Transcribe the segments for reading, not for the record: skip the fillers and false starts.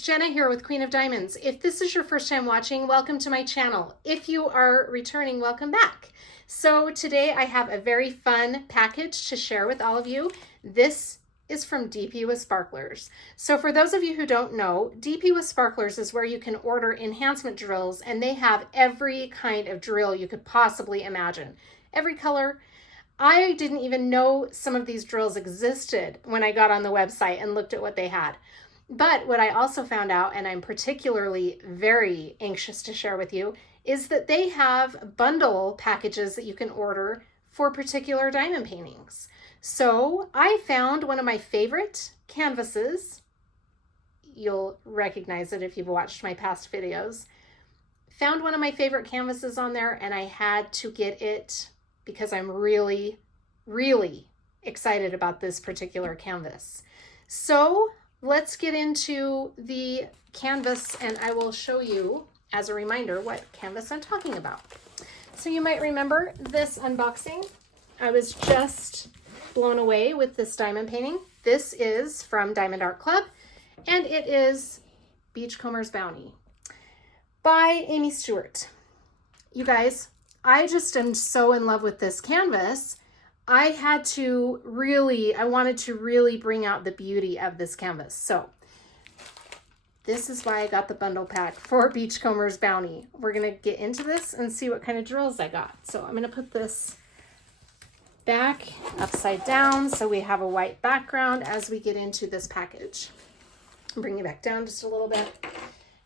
it's Jenna here with Queen of Diamonds. If this is your first time watching, welcome to my channel. If you are returning, welcome back. So today I have a very fun package to share with all of you. This is from DP with Sparklers. So for those of you who don't know, DP with Sparklers is where you can order enhancement drills, and they have every kind of drill you could possibly imagine. Every color. I didn't even know some of these drills existed when I got on the website and looked at what they had. But what I also found out, and I'm particularly very anxious to share with you, is that they have bundle packages that you can order for particular diamond paintings. So I found one of my favorite canvases. You'll recognize it if you've watched my past videos. Found one of my favorite canvases on there, and I had to get it because I'm really, really excited about this particular canvas. So let's get into the canvas, and I will show you as a reminder what canvas I'm talking about. So you might remember this unboxing. I was just blown away with this diamond painting. This is from Diamond Art Club, and it is Beachcomber's Bounty by Aimee Stewart. You guys, I just am so in love with this canvas. I wanted to really bring out the beauty of this canvas. So this is why I got the bundle pack for Beachcomber's Bounty. We're gonna get into this and see what kind of drills I got. So I'm gonna put this back upside down so we have a white background as we get into this package. Bring you back down just a little bit.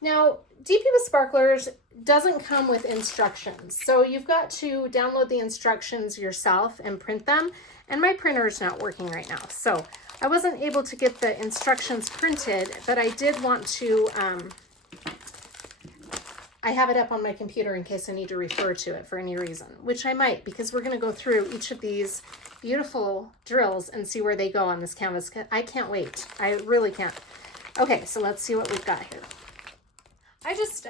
Now, DP with Sparklers doesn't come with instructions, so you've got to download the instructions yourself and print them, and my printer is not working right now, so I wasn't able to get the instructions printed, but I did want to, I have it up on my computer in case I need to refer to it for any reason, which I might, because we're going to go through each of these beautiful drills and see where they go on this canvas. I can't wait. I really can't. Okay, so let's see what we've got here. I just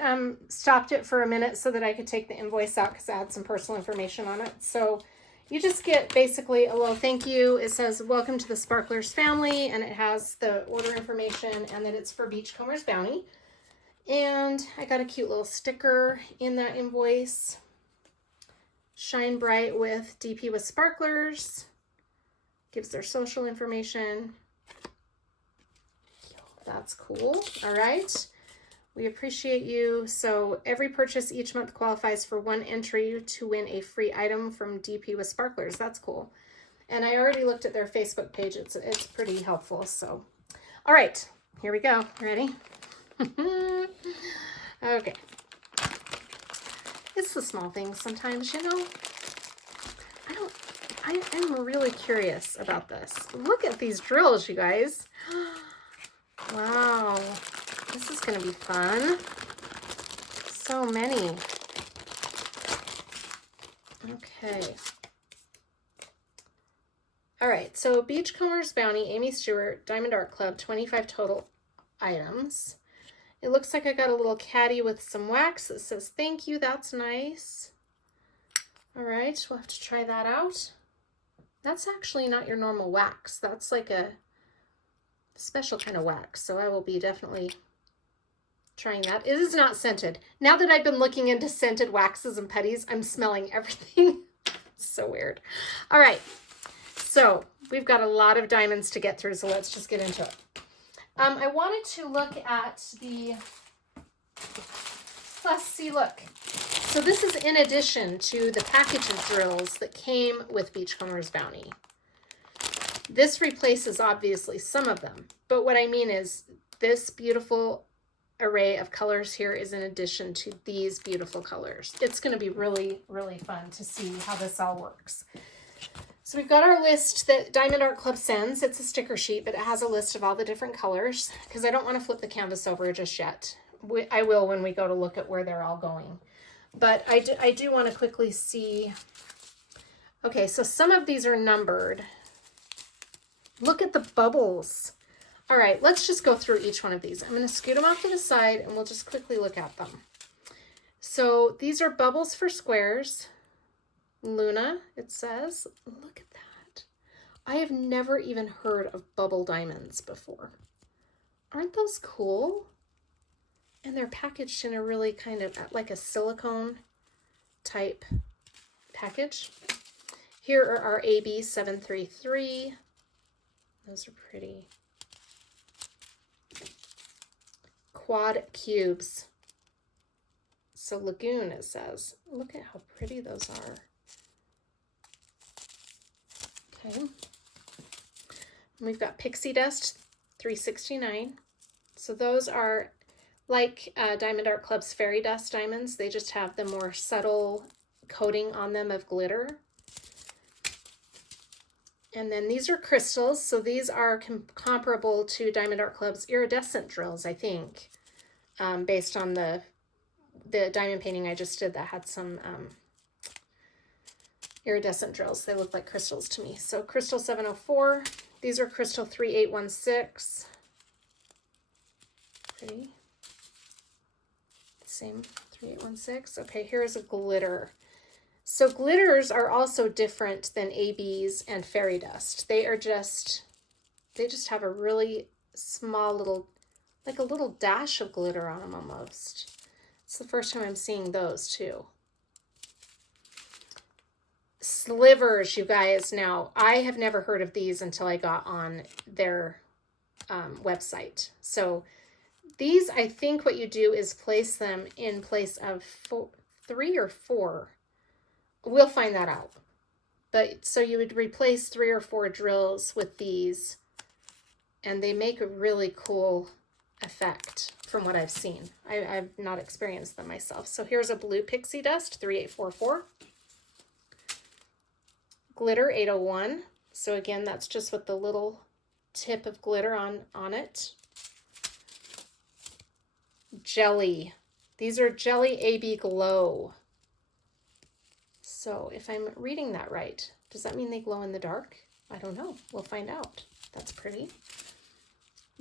stopped it for a minute so that I could take the invoice out because I had some personal information on it. So you just get basically a little thank you. It says, welcome to the Sparklers family, and it has the order information and that it's for Beachcomber's Bounty. And I got a cute little sticker in that invoice. Shine bright with DP with Sparklers. Gives their social information. That's cool. All right. We appreciate you. So every purchase each month qualifies for one entry to win a free item from DP with Sparklers. That's cool. And I already looked at their Facebook page. It's pretty helpful. So, all right, here we go. Ready? Okay. It's the small things sometimes, you know. I'm really curious about this. Look at these drills, you guys. Wow. This is going to be fun. So many. Okay. All right, so Beachcomber's Bounty, Aimee Stewart, Diamond Art Club, 25 total items. It looks like I got a little caddy with some wax that says thank you. That's nice. All right, we'll have to try that out. That's actually not your normal wax. That's like a special kind of wax, so I will be definitely trying that. It is not scented. Now that I've been looking into scented waxes and putties, I'm smelling everything. It's so weird. All right, so we've got a lot of diamonds to get through, so let's just get into it. I wanted to look at the, let's see, look. So this is in addition to the package of drills that came with Beachcomber's Bounty. This replaces obviously some of them, but what I mean is this beautiful array of colors here is in addition to these beautiful colors. It's going to be really, really fun to see how this all works. So we've got our list that Diamond Art Club sends. It's a sticker sheet, but it has a list of all the different colors because I don't want to flip the canvas over just yet. I will when we go to look at where they're all going. But I do want to quickly see. Okay, so some of these are numbered. Look at the bubbles. All right, let's just go through each one of these. I'm going to scoot them off to the side and we'll just quickly look at them. So these are bubbles for squares. Luna, it says. Look at that. I have never even heard of bubble diamonds before. Aren't those cool? And they're packaged in a really kind of like a silicone type package. Here are our AB733. Those are pretty. Quad cubes. So Lagoon, it says. Look at how pretty those are. Okay. And we've got Pixie Dust 369. So those are like Diamond Art Club's Fairy Dust diamonds. They just have the more subtle coating on them of glitter. And then these are crystals. So these are comparable to Diamond Art Club's iridescent drills, I think, based on the diamond painting I just did that had some iridescent drills. They look like crystals to me. So Crystal 704. These are Crystal 3816. Pretty. Same 3816. Okay, here's a glitter. So glitters are also different than ABs and fairy dust. They just have a really small little, like a little dash of glitter on them almost. It's the first time I'm seeing those too. Slivers, you guys. Now, I have never heard of these until I got on their website. So these, I think what you do is place them in place of 3 or 4. We'll find that out. But so you would replace 3 or 4 drills with these, and they make a really cool effect from what I've seen. I've not experienced them myself. So here's a blue Pixie Dust 3844. Glitter 801. So again, that's just with the little tip of glitter on it. Jelly. These are Jelly AB Glow. So if I'm reading that right, does that mean they glow in the dark? I don't know. We'll find out. That's pretty.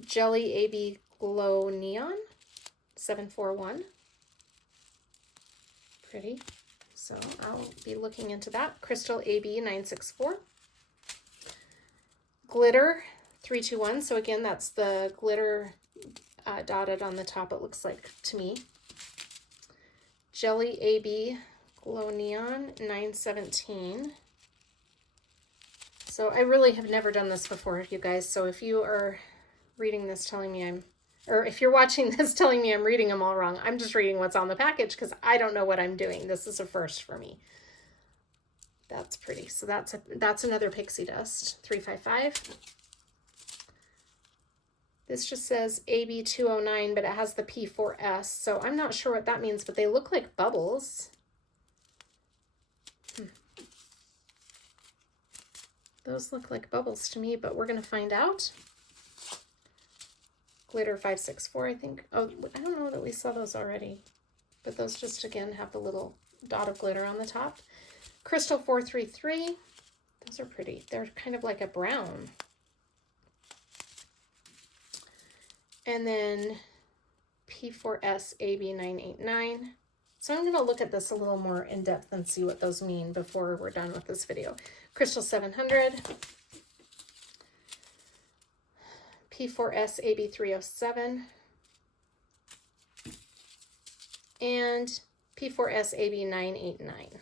Jelly AB Glow Neon 741. Pretty. So I'll be looking into that. Crystal AB 964. Glitter 321. So again, that's the glitter dotted on the top, it looks like to me. Jelly AB Glow Neon 917. So I really have never done this before, you guys. So if you are reading this telling me or if you're watching this telling me I'm reading them all wrong, I'm just reading what's on the package because I don't know what I'm doing. This is a first for me. That's pretty. So that's another Pixie Dust 355. This just says AB209, but it has the P4S, so I'm not sure what that means, but they look like bubbles. Those look like bubbles to me, but we're going to find out. Glitter 564, I think. Oh, I don't know that we saw those already, but those just, again, have the little dot of glitter on the top. Crystal 433. Those are pretty. They're kind of like a brown. And then P4S AB989. So I'm going to look at this a little more in depth and see what those mean before we're done with this video. Crystal 700. P4S AB307. And P4S AB989.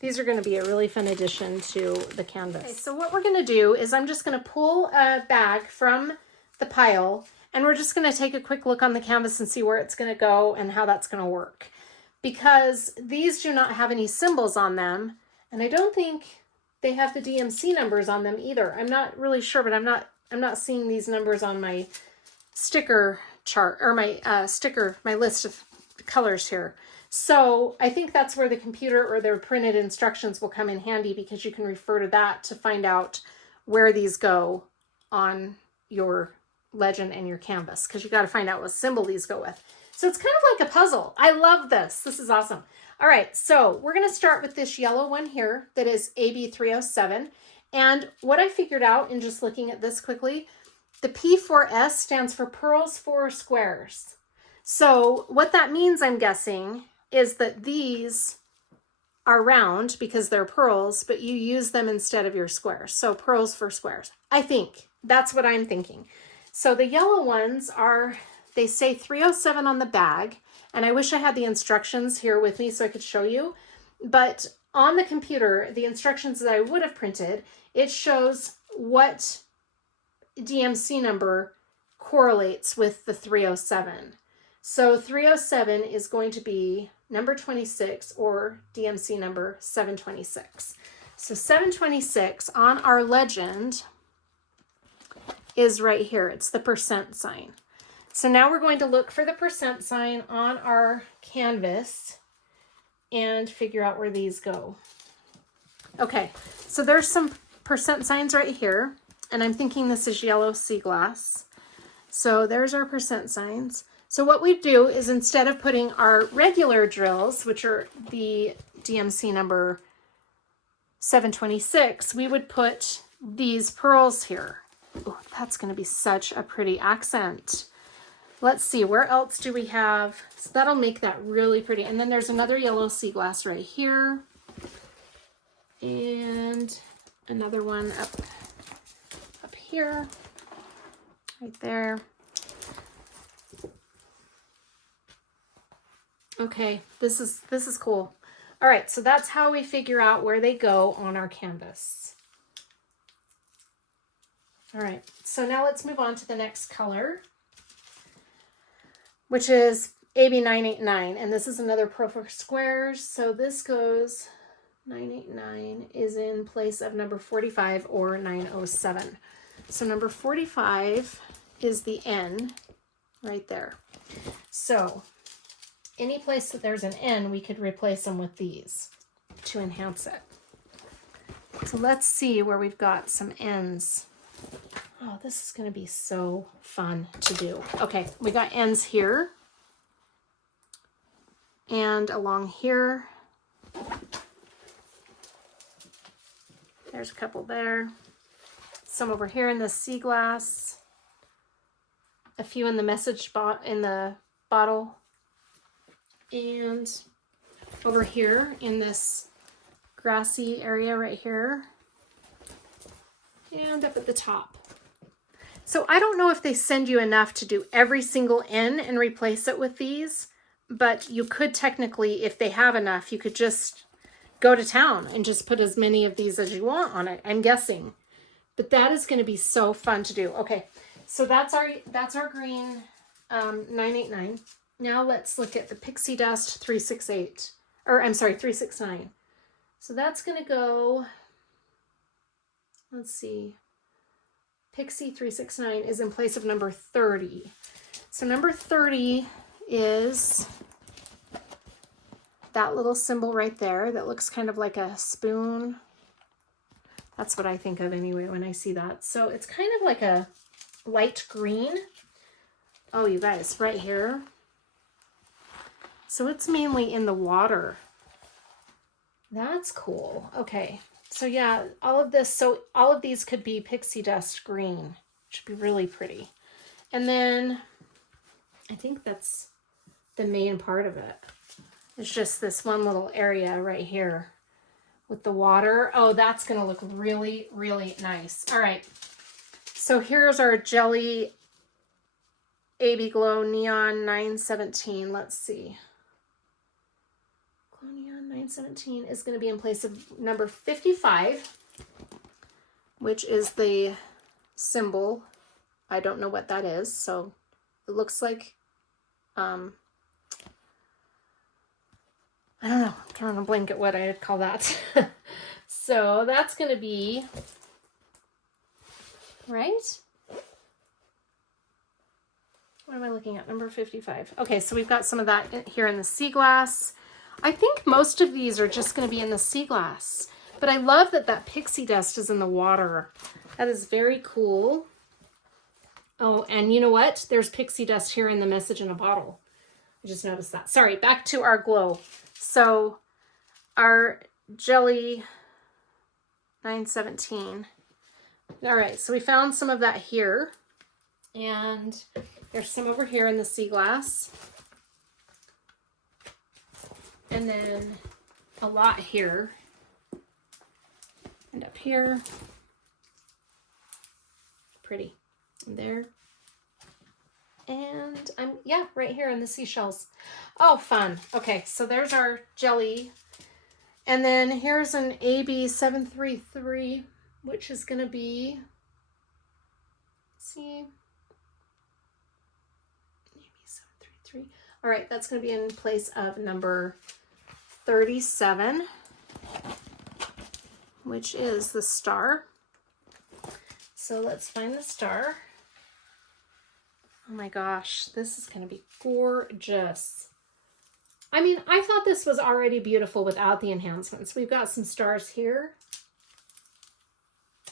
These are going to be a really fun addition to the canvas. Okay, so what we're going to do is I'm just going to pull a bag from the pile, and we're just going to take a quick look on the canvas and see where it's going to go and how that's going to work. Because these do not have any symbols on them, and I don't think they have the DMC numbers on them either. I'm not really sure, but I'm not seeing these numbers on my sticker chart, or my my list of colors here. So I think that's where the computer or their printed instructions will come in handy, because you can refer to that to find out where these go on your legend and your canvas, because you got to find out what symbol these go with. So it's kind of like a puzzle. I love this. This is awesome. All right, so we're going to start with this yellow one here that is AB307. And what I figured out in just looking at this quickly, the P4S stands for Pearls for Squares. So what that means, I'm guessing, is that these are round because they're pearls, but you use them instead of your squares. So pearls for squares. I think that's what I'm thinking. So the yellow ones are They say 307 on the bag, and I wish I had the instructions here with me so I could show you. But on the computer, the instructions that I would have printed, it shows what DMC number correlates with the 307. So 307 is going to be number 26 or DMC number 726. So 726 on our legend is right here. It's the percent sign. So now we're going to look for the percent sign on our canvas and figure out where these go. Okay, so there's some percent signs right here, and I'm thinking this is yellow sea glass. So there's our percent signs. So what we do is, instead of putting our regular drills, which are the DMC number 726, we would put these pearls here. Oh, that's going to be such a pretty accent. Let's see, where else do we have? So that'll make that really pretty. And then there's another yellow sea glass right here. And another one up here, right there. Okay, this is cool. All right, so that's how we figure out where they go on our canvas. All right, so now let's move on to the next color, which is AB 989, and this is another Pro for Squares. So this goes, 989 is in place of number 45 or 907. So number 45 is the N right there. So any place that there's an N, we could replace them with these to enhance it. So let's see where we've got some N's. Oh, this is going to be so fun to do. Okay, we got N's here and along here. There's a couple there. Some over here in the sea glass. A few in the message in the bottle. And over here in this grassy area right here. And up at the top. So I don't know if they send you enough to do every single N and replace it with these, but you could technically, if they have enough, you could just go to town and just put as many of these as you want on it, I'm guessing. But that is going to be so fun to do. Okay, so that's our green 989. Now let's look at the Pixie Dust 368, or I'm sorry, 369. So that's going to go, let's see, Pixie 369 is in place of number 30. So number 30 is that little symbol right there that looks kind of like a spoon. That's what I think of anyway when I see that. So it's kind of like a light green. Oh, you guys, right here. So it's mainly in the water. That's cool. Okay. So yeah, all of these could be Pixie Dust green. Should be really pretty. And then I think that's the main part of it. It's just this one little area right here with the water. Oh, that's going to look really, really nice. All right. So here's our Jelly AB Glow Neon 917. Let's see. Glow Neon 917 is going to be in place of number 55, which is the symbol. I don't know what that is. So it looks like, I don't know. I'm trying to blink at what I'd call that. So that's going to be, right? What am I looking at? Number 55. Okay, so we've got some of that here in the sea glass. I think most of these are just going to be in the sea glass. But I love that that pixie dust is in the water. That is very cool. Oh, and you know what? There's pixie dust here in the message in a bottle. I just noticed that. Sorry, back to our glow. So our Jelly 917. All right, so we found some of that here. And there's some over here in the sea glass. And then a lot here. And up here. Pretty. And there. And yeah, right here in the seashells. Oh, fun. Okay, so there's our jelly. And then here's an AB733, which is going to be, see, AB733. All right, that's going to be in place of number 37, which is the star. So let's find the star. Oh my gosh, this is going to be gorgeous. I mean, I thought this was already beautiful without the enhancements. We've got some stars here.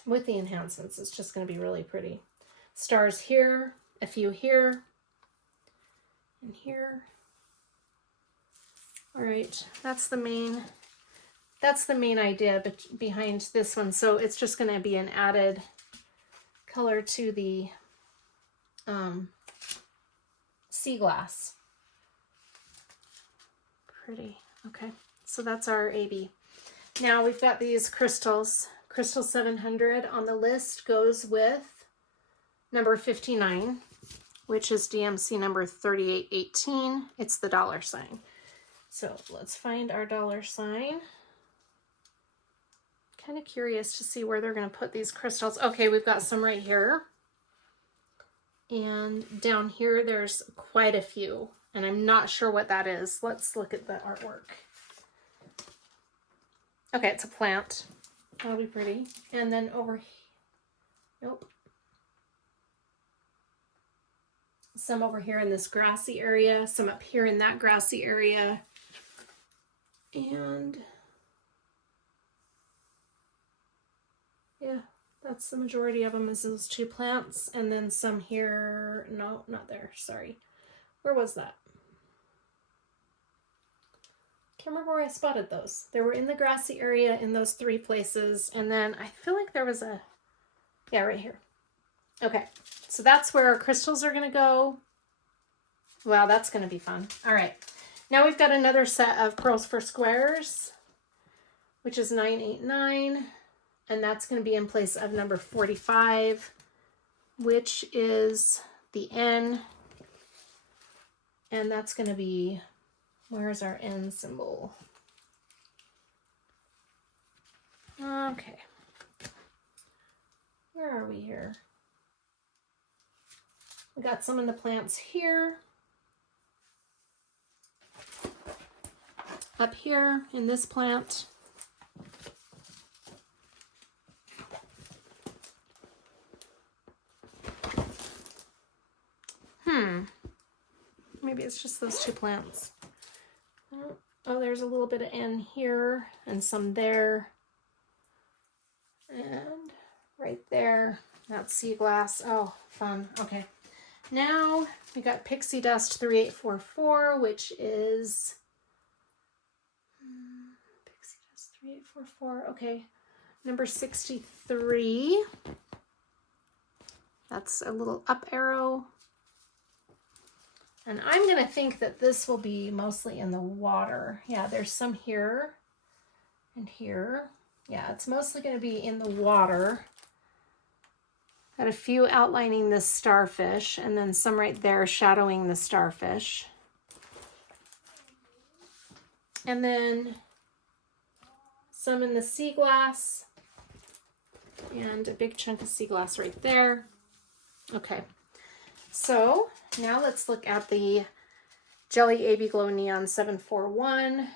With the enhancements, it's just going to be really pretty. Stars here, a few here, and here. All right, that's the main idea behind this one. So it's just going to be an added color to the sea glass. Pretty. Okay, so that's our AB. Now we've got these crystals. Crystal 700 on the list goes with number 59, which is DMC number 3818. It's the $sign. So let's find our $sign. Kind of curious to see where they're going to put these crystals. Okay, we've got some right here. And down here, there's quite a few. And I'm not sure what that is. Let's look at the artwork. Okay, it's a plant. That'll be pretty. And then over here, nope. Some over here in this grassy area, some up here in that grassy area. And yeah, that's the majority of them is those two plants. And then some here, no, not there, sorry. Where was that? Can't remember where I spotted those. They were in the grassy area in those three places. And then I feel like there was a, yeah, right here. Okay, so that's where our crystals are gonna go. Wow, that's gonna be fun. All right, now we've got another set of pearls for squares, which is 989. And that's gonna be in place of number 45, which is the N. And that's gonna be, where's our N symbol? Okay. Where are we here? We got some in the plants here. Up here in this plant. Maybe it's just those two plants. Oh, there's a little bit of N here and some there. And right there, that's sea glass. Oh, fun. Okay. Now we got Pixie Dust 3844, which is Pixie Dust 3844. Okay. Number 63. That's a little up arrow. And I'm going to think that this will be mostly in the water. Yeah, there's some here and here. Yeah, it's mostly going to be in the water. Got a few outlining this starfish, and then some right there shadowing the starfish. And then some in the sea glass, and a big chunk of sea glass right there. Okay, so now let's look at the Jelly AB Glow Neon 741.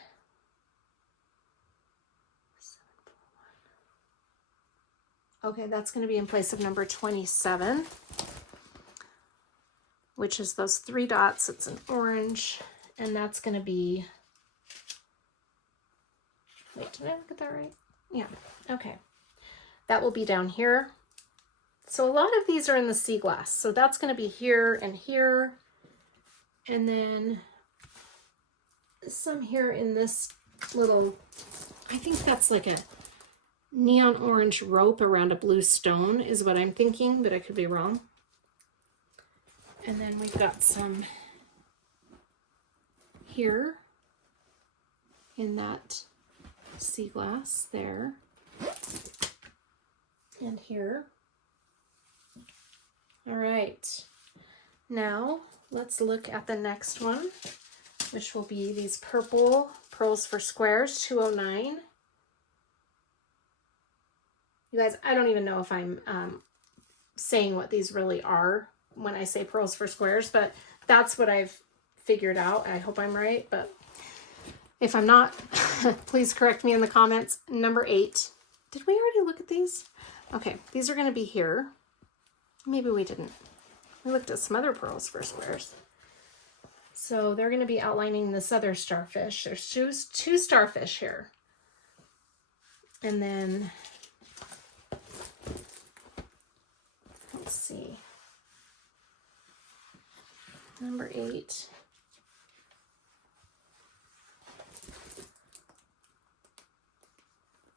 Okay, that's going to be in place of number 27, which is those three dots. It's an orange, and that's going to be, wait, did I look at that right? Yeah, okay. That will be down here. So a lot of these are in the sea glass. So that's going to be here and here. And then some here in this little, I think that's like a neon orange rope around a blue stone is what I'm thinking, but I could be wrong. And then we've got some here in that sea glass there. And here. All right. Now let's look at the next one, which will be these purple Pearls for Squares 209. You guys, I don't even know if I'm saying what these really are when I say Pearls for Squares, but that's what I've figured out. I hope I'm right, but if I'm not, please correct me in the comments. Number 8. Did we already look at these? Okay, these are going to be here. Maybe we didn't. We looked at some other Pearls for Squares. So they're going to be outlining this other starfish. There's two starfish here. And then, let's see. Number 8.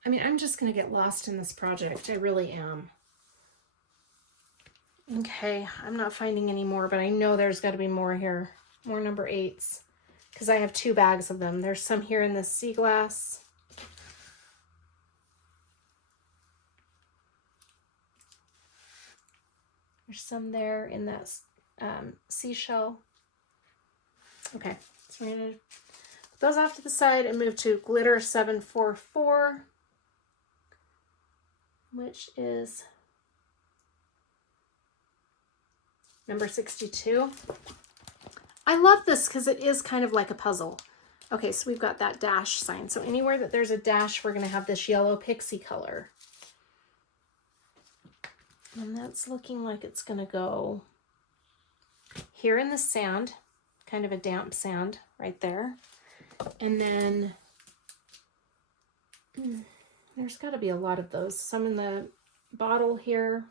I mean, I'm just going to get lost in this project. I really am. Okay, I'm not finding any more, but I know there's got to be more here. More number 8s. Because I have 2 bags of them. There's some here in this sea glass. There's some there in that seashell. Okay, so we're going to put those off to the side and move to Glitter 744. Which is number 62. I love this because it is kind of like a puzzle. Okay, so we've got that dash sign. So anywhere that there's a dash, we're going to have this yellow pixie color. And that's looking like it's going to go here in the sand, kind of a damp sand right there. And then there's got to be a lot of those. Some in the bottle here.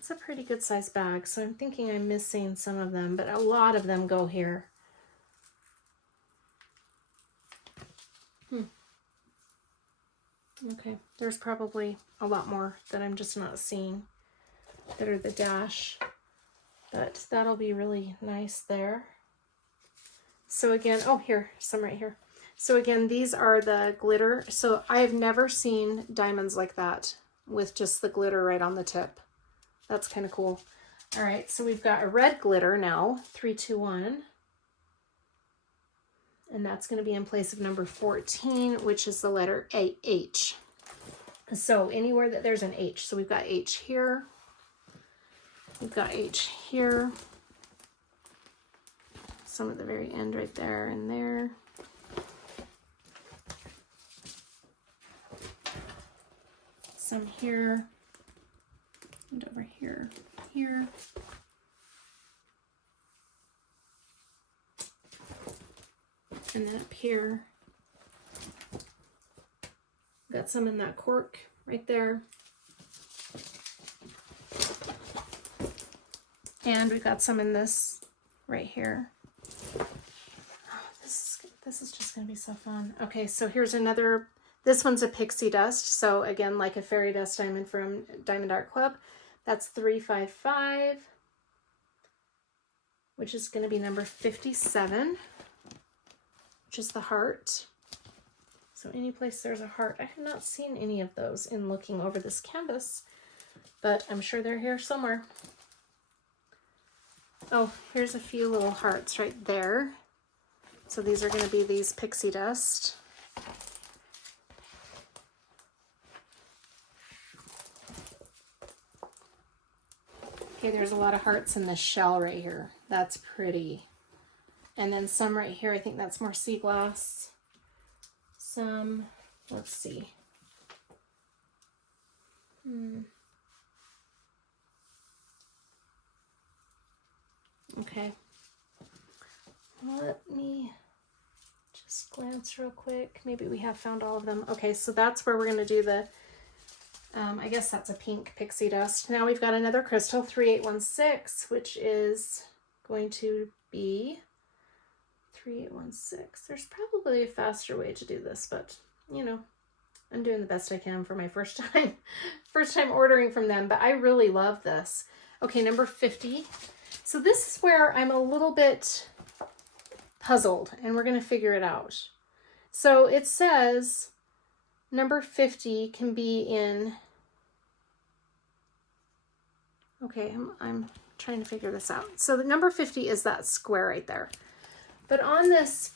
It's a pretty good size bag, so I'm thinking I'm missing some of them, but a lot of them go here. Okay, there's probably a lot more that I'm just not seeing that are the dash. But that'll be really nice there. So again, oh, here, some right here. So again, these are the glitter. So I have never seen diamonds like that with just the glitter right on the tip. That's kind of cool. All right, so we've got a red glitter now, 321. And that's going to be in place of number 14, which is the letter H. So anywhere that there's an H. So we've got H here. We've got H here, some at the very end right there and there. Some here, and over here, here. And then up here, got some in that cork right there. And we've got some in this right here. Oh, this is just going to be so fun. Okay, so here's another, this one's a pixie dust. So again, like a fairy dust diamond from Diamond Art Club. That's 355, which is going to be number 57, which is the heart. So any place there's a heart, I have not seen any of those in looking over this canvas, but I'm sure they're here somewhere. Oh, here's a few little hearts right there. So these are going to be these pixie dust. Okay, there's a lot of hearts in this shell right here. That's pretty. And then some right here, I think that's more sea glass. Some, let's see. Okay, let me just glance real quick. Maybe we have found all of them. Okay, so that's where we're going to do the, I guess that's a pink pixie dust. Now we've got another crystal, 3816, which is going to be 3816. There's probably a faster way to do this, but you know, I'm doing the best I can for my first time ordering from them, but I really love this. Okay, number 50. So this is where I'm a little bit puzzled, and we're going to figure it out. So it says number 50 can be in, okay, I'm trying to figure this out. So the number 50 is that square right there. But on this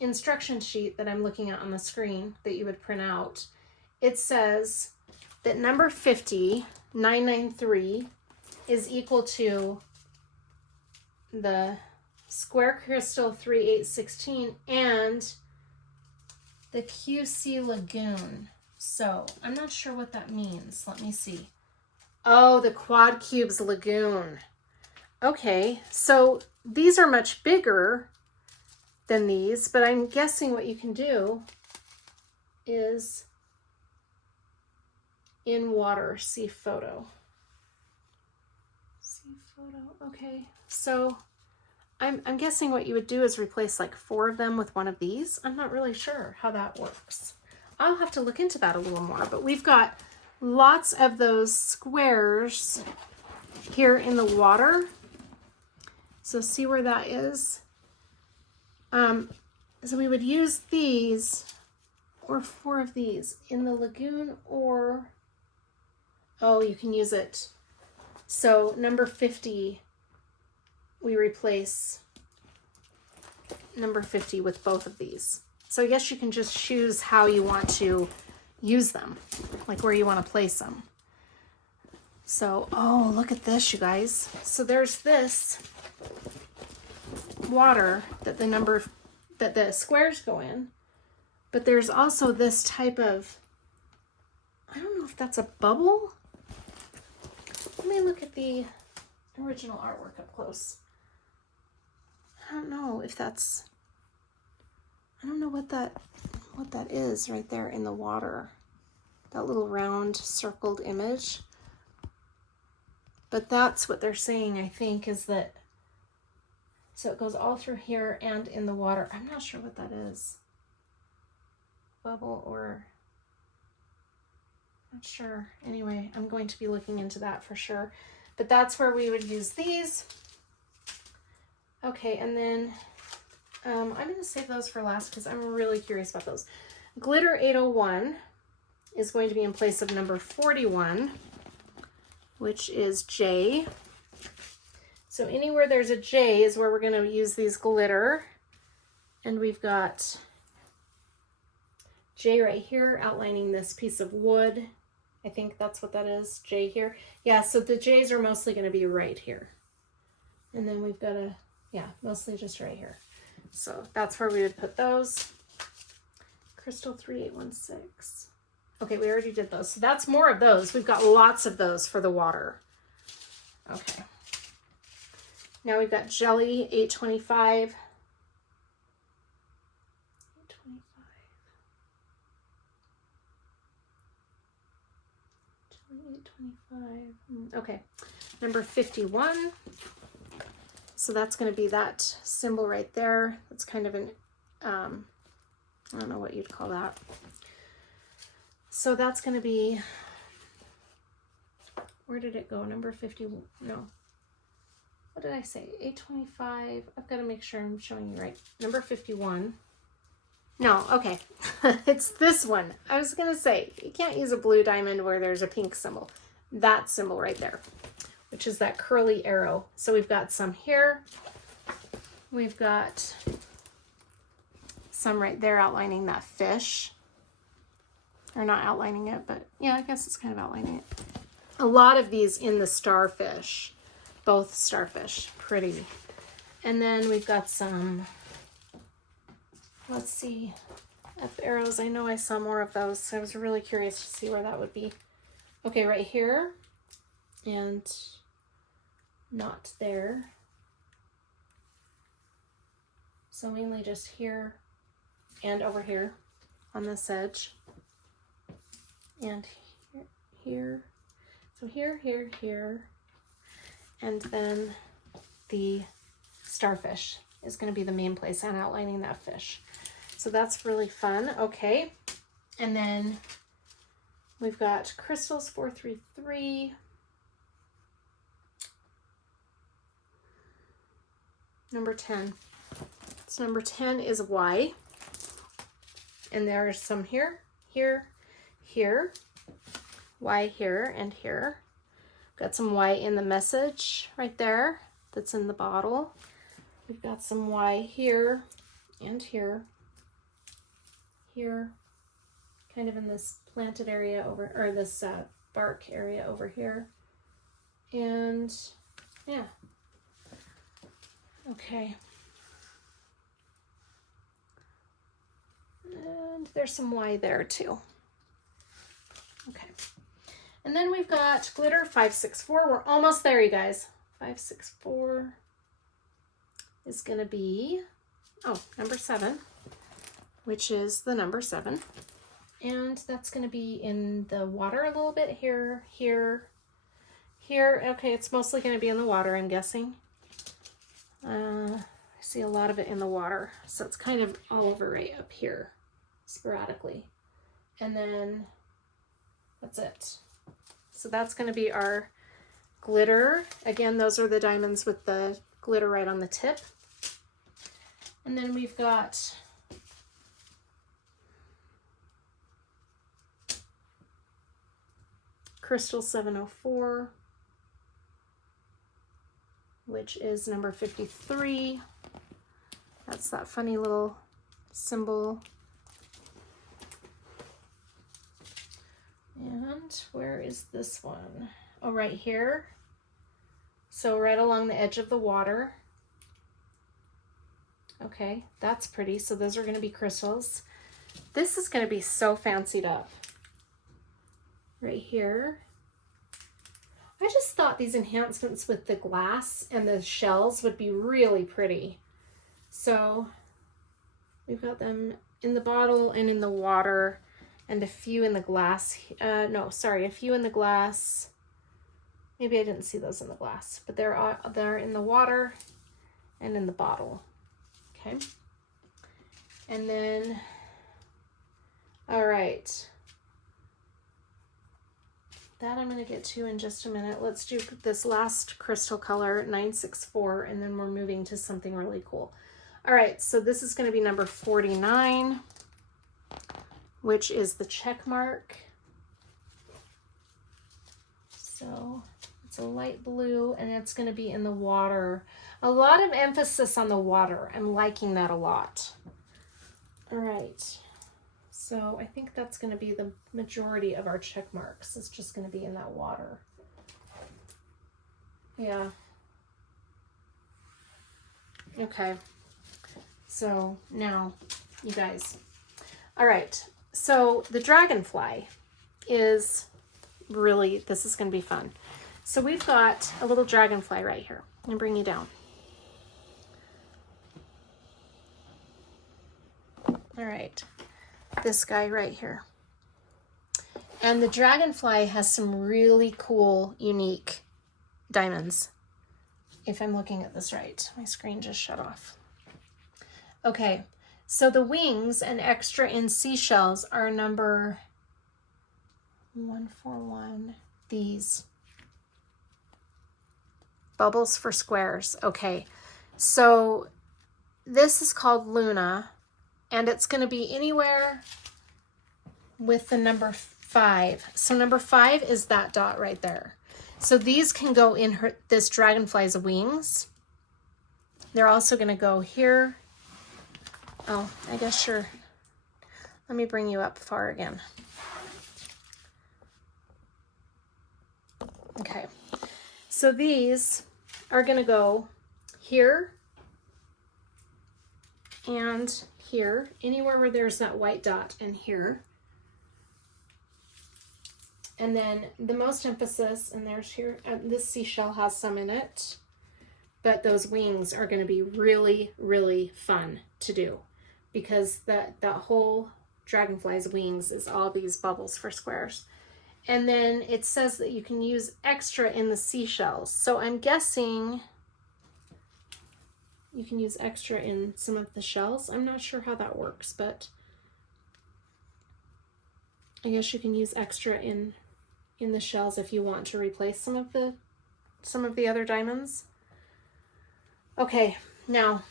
instruction sheet that I'm looking at on the screen that you would print out, it says that number 50, 993, is equal to the square crystal 3816 and the QC Lagoon. So I'm not sure what that means. Let me see. Oh, the Quad Cubes Lagoon. Okay, so these are much bigger than these, but I'm guessing what you can do is in water, see photo. See photo, okay. So I'm guessing what you would do is replace like 4 of them with one of these. I'm not really sure how that works. I'll have to look into that a little more, but we've got lots of those squares here in the water. So see where that is? So we would use these or 4 of these in the lagoon, or, oh, you can use it. So number 50, we replace number 50 with both of these. So I guess you can just choose how you want to use them, like where you want to place them. So, oh, look at this, you guys. So there's this water that the squares go in, but there's also this type of, I don't know if that's a bubble. Let me look at the original artwork up close. I don't know if that's, I don't know what that is right there in the water. That little round circled image. But that's what they're saying, I think, is that, so it goes all through here and in the water. I'm not sure what that is. Bubble or, not sure. Anyway, I'm going to be looking into that for sure. But that's where we would use these. Okay, and then I'm going to save those for last because I'm really curious about those. Glitter 801 is going to be in place of number 41, which is J. So anywhere there's a J is where we're going to use these glitter. And we've got J right here outlining this piece of wood. I think that's what that is, J here. Yeah, so the J's are mostly going to be right here. And then we've got a, yeah, mostly just right here. So that's where we would put those. Crystal 3816. Okay, we already did those. So that's more of those. We've got lots of those for the water. Okay. Now we've got jelly 825. 825. Okay. Number 51. So that's going to be that symbol right there. That's kind of an, I don't know what you'd call that. So that's going to be, where did it go? Number 50, no. What did I say? 825. I've got to make sure I'm showing you right. Number 51. No, okay. It's this one. I was going to say, you can't use a blue diamond where there's a pink symbol. That symbol right there, which is that curly arrow. So we've got some here. We've got some right there outlining that fish. Or not outlining it, but yeah, I guess it's kind of outlining it. A lot of these in the starfish. Both starfish. Pretty. And then we've got some, let's see, up arrows. I know I saw more of those, so I was really curious to see where that would be. Okay, right here. And not there. So mainly just here and over here on this edge. And here. So here, here, here. And then the starfish is going to be the main place and outlining that fish. So that's really fun. Okay. And then we've got crystals 433. Number 10. So number 10 is Y. And there's some here, here, here, Y here, and here. Got some Y in the message right there that's in the bottle. We've got some Y here and here, here, kind of in this planted area over, or this bark area over here. And yeah, okay. And there's some Y there too. Okay. And then we've got glitter 564. We're almost there, you guys. 564 is going to be, number 7, which is the number 7. And that's going to be in the water a little bit here, here, here. Okay, it's mostly going to be in the water, I'm guessing. I see a lot of it in the water. So it's kind of all over right up here, sporadically. And then that's it. So that's going to be our glitter. Again, those are the diamonds with the glitter right on the tip. And then we've got crystal 704, which is number 53. That's that funny little symbol. And where is this one? Oh, right here. So right along the edge of the water. Okay, that's pretty. So those are going to be crystals. This is going to be so fancied up. Right here. I just thought these enhancements with the glass and the shells would be really pretty. So we've got them in the bottle and in the water, and a few in the glass. A few in the glass. Maybe I didn't see those in the glass, but they're in the water and in the bottle. Okay. And then, all right. That I'm going to get to in just a minute. Let's do this last crystal color, 964, and then we're moving to something really cool. All right, so this is going to be number 49, which is the check mark. So it's a light blue, and it's going to be in the water. A lot of emphasis on the water. I'm liking that a lot. All right. So I think that's going to be the majority of our check marks. It's just going to be in that water. Yeah. Okay. So now, you guys. All right. So the dragonfly is really, this is going to be fun. So we've got a little dragonfly right here. I'm going to bring you down. All right. This guy right here. And the dragonfly has some really cool, unique diamonds. If I'm looking at this right. My screen just shut off. Okay, so the wings and extra in seashells are number 141. These. Bubbles for squares. Okay, so this is called Luna. And it's going to be anywhere with the number 5. So number 5 is that dot right there. So these can go in this dragonfly's wings. They're also going to go here. Oh, I guess sure. Let me bring you up far again. Okay. So these are going to go here and here, anywhere where there's that white dot, and here. And then the most emphasis, and there's here, this seashell has some in it, but those wings are going to be really, really fun to do, because that whole dragonfly's wings is all these bubbles for squares. And then it says that you can use extra in the seashells. So I'm guessing you can use extra in some of the shells. I'm not sure how that works, but I guess you can use extra in the shells if you want to replace some of the other diamonds. Okay, now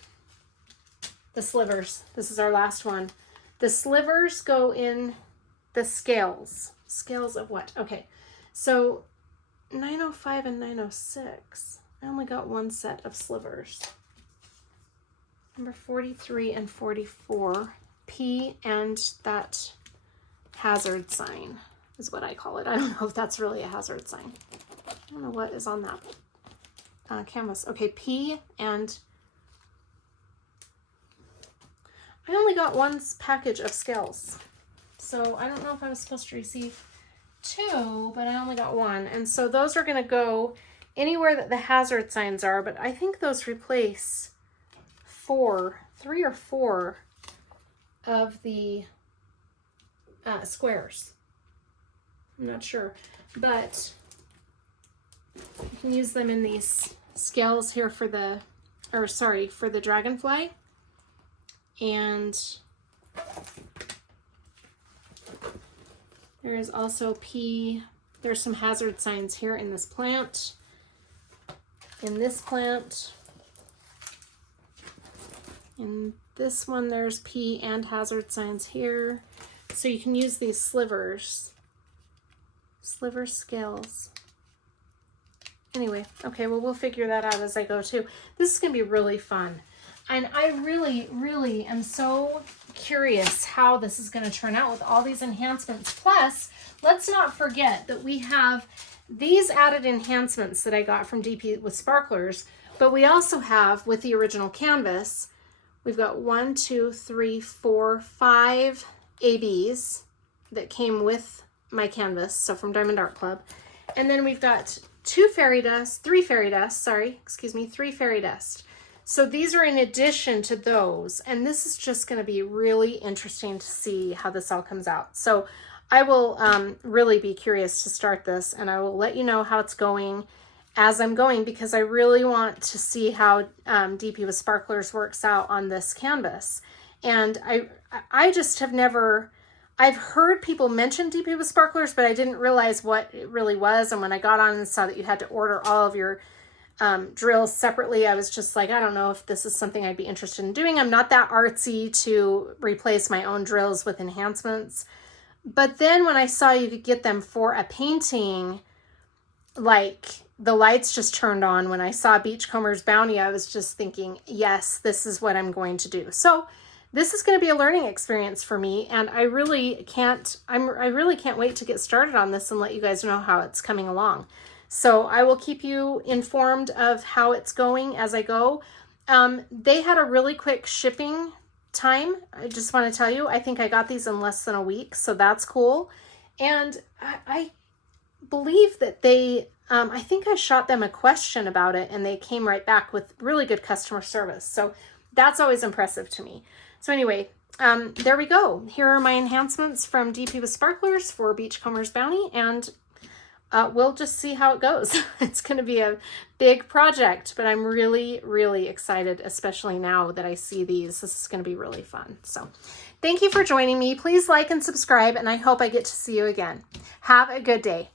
the slivers. This is our last one. The slivers go in the scales. Scales of what? Okay, so 905 and 906. I only got one set of slivers. Number 43 and 44. P and that hazard sign is what I call it. I don't know if that's really a hazard sign. I don't know what is on that canvas. Okay, P and I only got one package of scales. So I don't know if I was supposed to receive 2, but I only got 1. And so those are going to go anywhere that the hazard signs are, but I think those replace 3 or 4 of the squares. I'm not sure, but you can use them in these scales here for the, for the dragonfly. And there is also P. There's some hazard signs here in this plant. In this plant. In this one, there's P and hazard signs here. So you can use these slivers. Sliver scales. Anyway, okay, well, we'll figure that out as I go too. This is going to be really fun. And I really, really am so curious how this is going to turn out with all these enhancements. Plus, let's not forget that we have these added enhancements that I got from DP with Sparklers, but we also have with the original canvas, we've got 1, 2, 3, 4, 5 ABs that came with my canvas, so from Diamond Art Club. And then we've got 3 fairy dust. So these are in addition to those, and this is just going to be really interesting to see how this all comes out. So I will really be curious to start this, and I will let you know how it's going as I'm going, because I really want to see how DP with Sparklers works out on this canvas. And I just have never, I've heard people mention DP with Sparklers, but I didn't realize what it really was. And when I got on and saw that you had to order all of your drills separately, I was just like, I don't know if this is something I'd be interested in doing. I'm not that artsy to replace my own drills with enhancements. But then when I saw you could get them for a painting, like the lights just turned on. When I saw Beachcomber's Bounty, I was just thinking, yes, this is what I'm going to do. So this is going to be a learning experience for me, and I really can't wait to get started on this and let you guys know how it's coming along. So I will keep you informed of how it's going as I go. They had a really quick shipping time. I just want to tell you, I think I got these in less than a week, so that's cool. And I believe that they, I think I shot them a question about it and they came right back with really good customer service. So that's always impressive to me. So anyway, there we go. Here are my enhancements from DP with Sparklers for Beachcomber's Bounty, and we'll just see how it goes. It's going to be a big project, but I'm really, really excited, especially now that I see these. This is going to be really fun. So thank you for joining me. Please like and subscribe, and I hope I get to see you again. Have a good day.